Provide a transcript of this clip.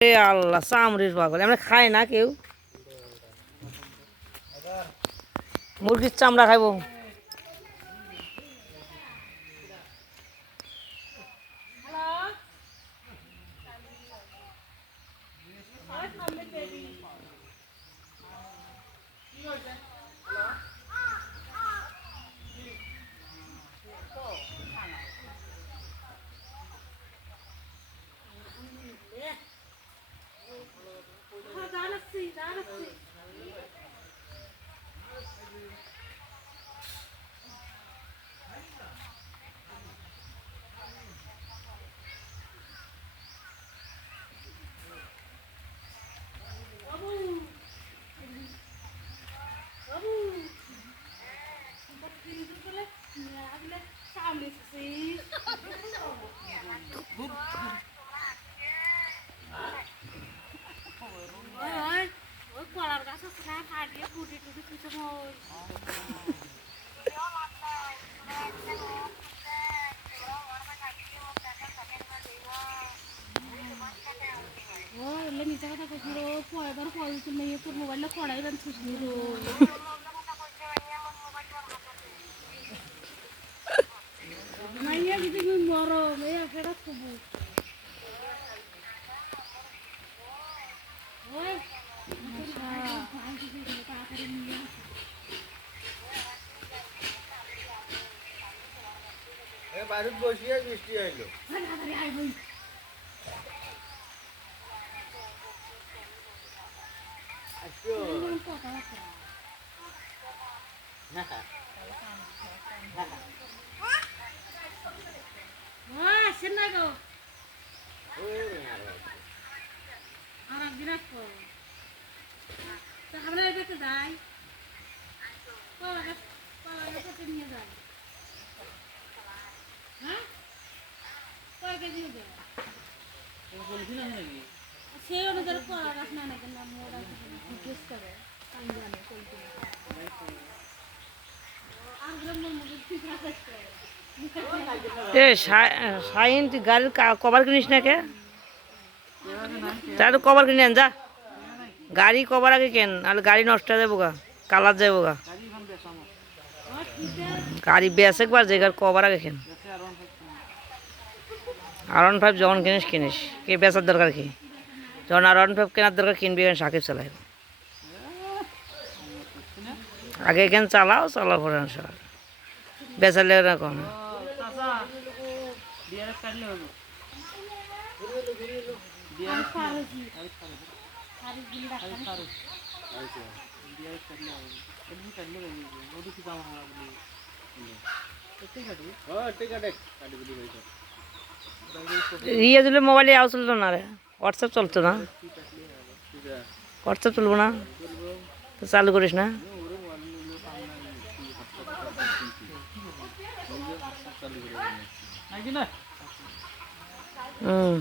এ আল্লাহ চামড়ির পাগল আমরা খাই না কেউ মুরগির চামড়া খাইবো কলার গাছ ফাটিয়ে ফুটি টুটি কিছু নিচে কথা কইছিল পয়দার ফল তুমি তোর মোবাইলে পড়াই দেন খুশির মাইয়া যদি মরম এই একটা খুব ওই বাড়িতে বসিয়ে বৃষ্টি হইলো আসেন না গো আর একদিন আসবো তো আমরা এটাতে যাই নিয়ে যাই হ্যাঁ কয় কেজি হবে সেই অনুযায়ী করা গাছ না কেন ওরা জিজ্ঞেস করে এ শাহিন তুই গাড়ির কভার কিনিস না কে তাহলে কভার কিনে আন যা গাড়ি কভার আগে কেন নাহলে গাড়ি নষ্ট হয়ে যাবো গা কালার যাবো গা গাড়ি বেসে একবার যে গাড়ি কভার আগে কেন R15 যখন কিনিস কিনিস কে বেচার দরকার কি যখন R15 কেনার দরকার কিনবি এখানে সাকিব চালাই আগে এখানে চালাও পরে সব বেচালে না কম ইয়ে দিলে মোবাইলে আও চলতো না রে হোয়াটসঅ্যাপ চলতো না হোয়াটসঅ্যাপ চলবো না তো চালু করিস না হুম